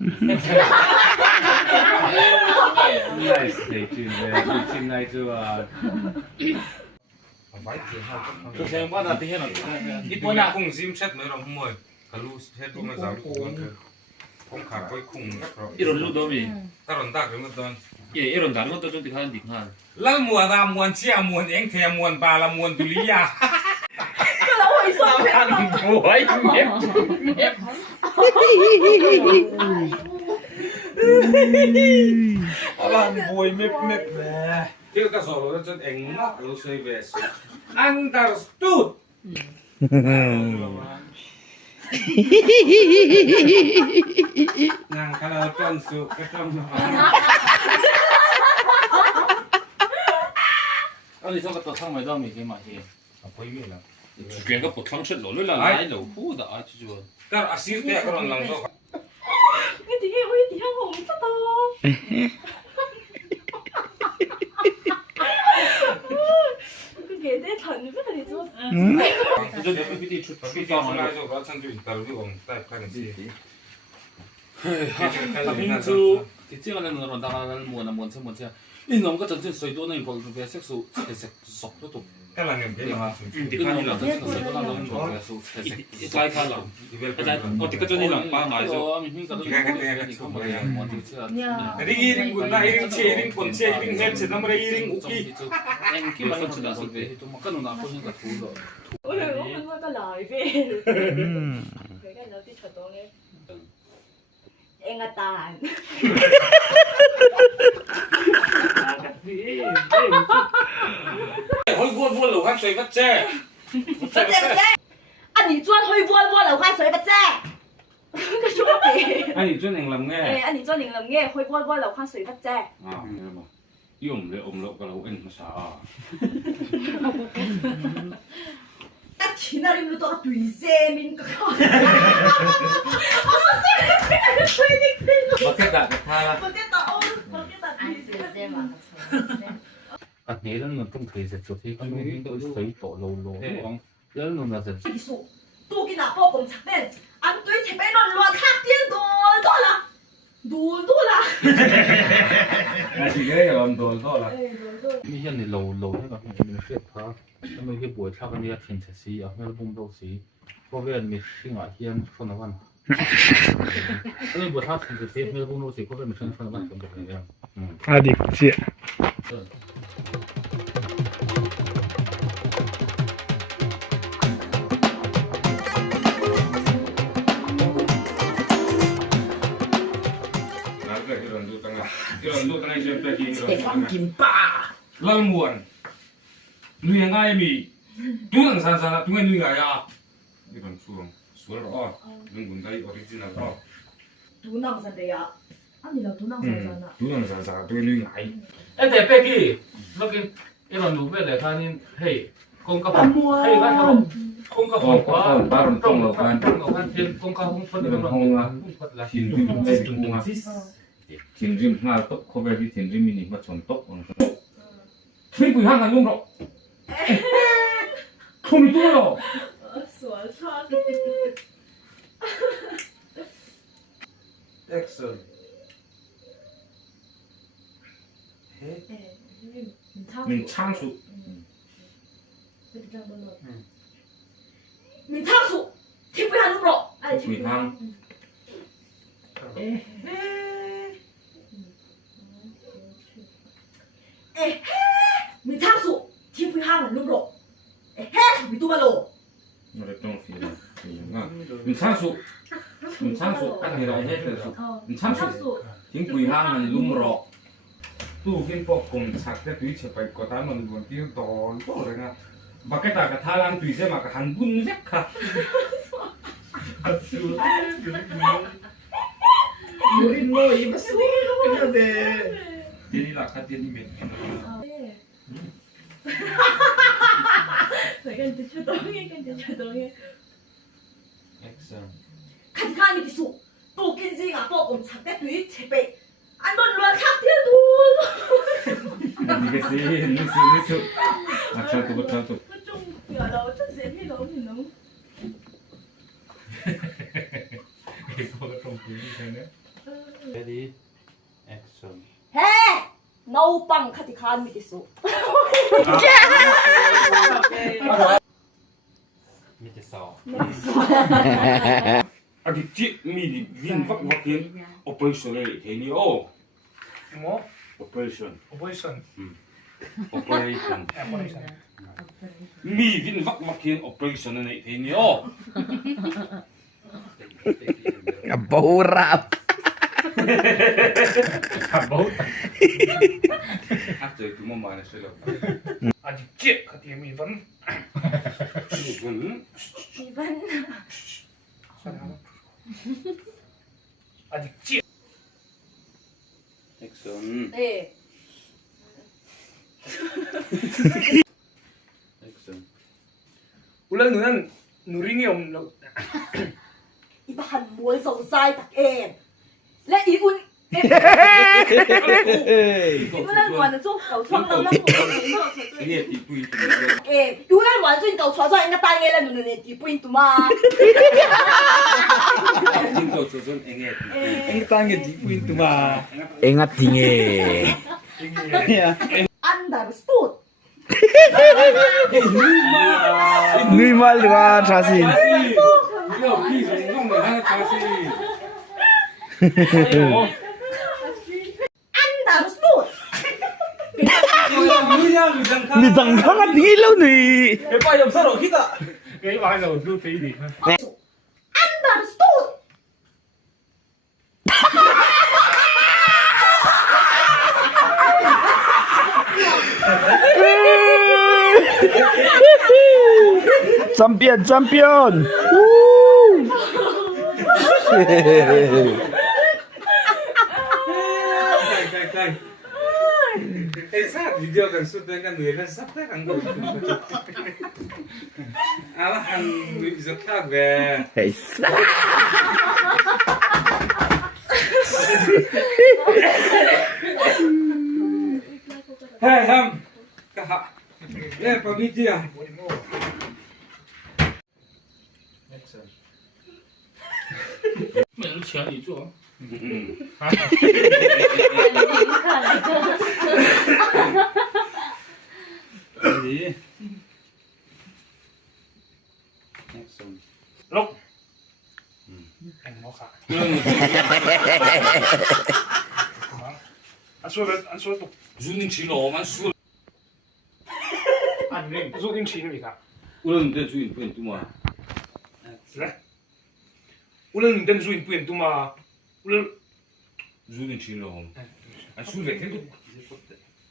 Nice để chuyện về chuyện này chưa 그 생각보다 되게 이쁘나 콩 짐셋 너랑 뭐 갈루 해동을 잡고 콩 갖고 콩 이런 루도미 다른 다 그런 것도 예 이런 다른 것도 좀 하는 딩한แล้วมัวตามมวนเชี่ยมวนเอ็งเทียมวนปลาละมวนตุลิยา 하는 뭐야 Alam boy mep nè. Kêu ta sổ nó chân eng mắc nó xây về số. Understood. Nàng cái là chân sự cái trong nó. 아니 저것도 상말 다음에 이게 맛이 보이면 주변가 보통 실 놀을 나이 로 후다 아주 좋아 cái axit cái con lòng số. cái tiếng ơi tiếng hồng rất to cái ghế đây thần rất là đẹp luôn 저 옆에 밑에 주 Cái con này rồi nó chân chịu tàu cái vòng tay cái gì. 빈수 뒷지간에 넣으러 나가는 뭐나 뭔지 이놈 같은 진 소이도는 거기 왜 색소 색색 속도도 Cái là niềm tin mà. 이놈 같은 진 소이도 나가는 거 그래서 색색 이사이 칼라 어디까 전이랑 봐 말이죠 그러니까 Jadi iring guna iring cie iring pon cie iring head cie nomor iring uki. em kia mà chúng ta sẽ về tôi mà cái nó có những cái thứ rồi ôi ôi ôi cái lời về cái nó đi thật tốt đấy em là tàn Hơi vuông vuông lẩu khăn xoay vắt tre. vật tre anh đi chuyên hơi vuông vuông là khoan sới vật tre cái chỗ gì Anh thì chuyên hành làm nghe. anh đi chuyên làm nghe hơi vuông vuông là khoan sới vật tre À, nghe mà. Yum le om lo cái lẩu anh mà sao? 딱 지나리면 또 뒤세민 거 Makita tha. 바뀌었다 바뀌었다 뒤세 à nếu nó không thấy sẽ chụp thì không biết tôi thấy tổ lồ lồ đúng không nếu nó là sẽ 기소 또기나 뽀꼼 작된 안 되지 빼놓은 로아 탁tiên 놀더라 놀더라 Anh chỉ cái làm đồ thôi là. mi hiện thì lồ lồ thế còn mình sẽ phá nó mới cái buổi thao cái này thiên sẽ xí à nó bung đâu xí có vẻ mình sinh hoạt hiện phân nó văn cái buổi thao thiên sẽ xí nó bung đâu xí có vẻ mình sinh phân nó văn cũng được như vậy 아딕지. Iron du tengah SMP ini. Stefan Kimpa. Lalu muan. Nu yang ai mi. Tu nang san san tu ngai ngai ya. Iron suang. Suara oh. Nunggu dari original oh. 도낭산대야 아니라 도낭산이잖아 Tu nang san san tu ngai. em để Peggy nó cái em đủ về để khai nên hey con cá bông hey cái thằng con cá bông quá trong ngọc phan thiên con cá bông phân Iron hong lah. Hin tu tu tu ngah. Thiên rim ngal top cover di thiên rim ini macam top. Thiên bùi hang anh rồi. Không đi tu rồi. 수아사 Excellent. 민창수. 민창수 TV야 누구로 아니 Bùi hang. 에헤 민창수 TV야 누구로 에헤 미도발로 Nó trong phim này. 민창수. 민창수 anh thì nói hết rồi. 민창수. Tiếng Bùi hang là lung rọ. Tu kiến bọc cùng sạc cái túi chụp phải có tám mình buồn tiêu to rồi nha. Và cái ta cái Thái Lan tùy xem mà cái hắn bún rất khá. 우리 뭐 이거 쓰는 데 Tiên đi lạc khá tiên đi miền. 근데 조동해 근데 조동해 Excellent. 간간히 기수 또 낀지가 뽀꼼 작대 뒤 제배 안돈 루아 탁티도 Cái gì nước à cho tôi 좀 야나 좀 재미 너무 Cái cô trong phim như thế nữa. Ready? Action. 해! 나 오빠랑 같이 가는 믿겠어. Mitte sau. à thì chị mi thì vin vắc vắc kiến operation này thế ni ô 뭐? operation 오버이션. operation 오버이션. mi vin vắc vắc kiến operation này thế ni ô bầu rạp hát rồi tụi mày là sẽ được 아직 찌 같이 미분. vẫn 이번 아직 찌. action 네. Action. 원래 누나는 누링이 없는. 이봐 한 무얼 성사이 닭엔. 레 이분 이분은 완전 좀搞创到那个cái gì thì tùy tùy 에 이분은 완전搞创造应该大概了누는 에 디포인트 마. nhưng tôi cho dân anh nghe anh tăng cái point mà ingat tinggi Understood. người mal dua trasin 이거 비 성공 뭐 하나 다시 Understood. bidang banget ngilaw nih cái bài đầu tư tí gì? Understood. champion champion cay ê sát video cần xuất đến cái người nó sắp tới hàng đầu à hàng người rất khác về hey hey ham cả hạ ê bà biết gì à 액션. 没人请你做。 Ready? Action. 록. 행복하. 안 쏘면 또 주는 진로만 수 아니 소딘 치니까. 그런데 주인 뿌인 뚜마 그래? 우리는 된 수인 뿌인 두마. 우리 주는 진로 아 술래 텐도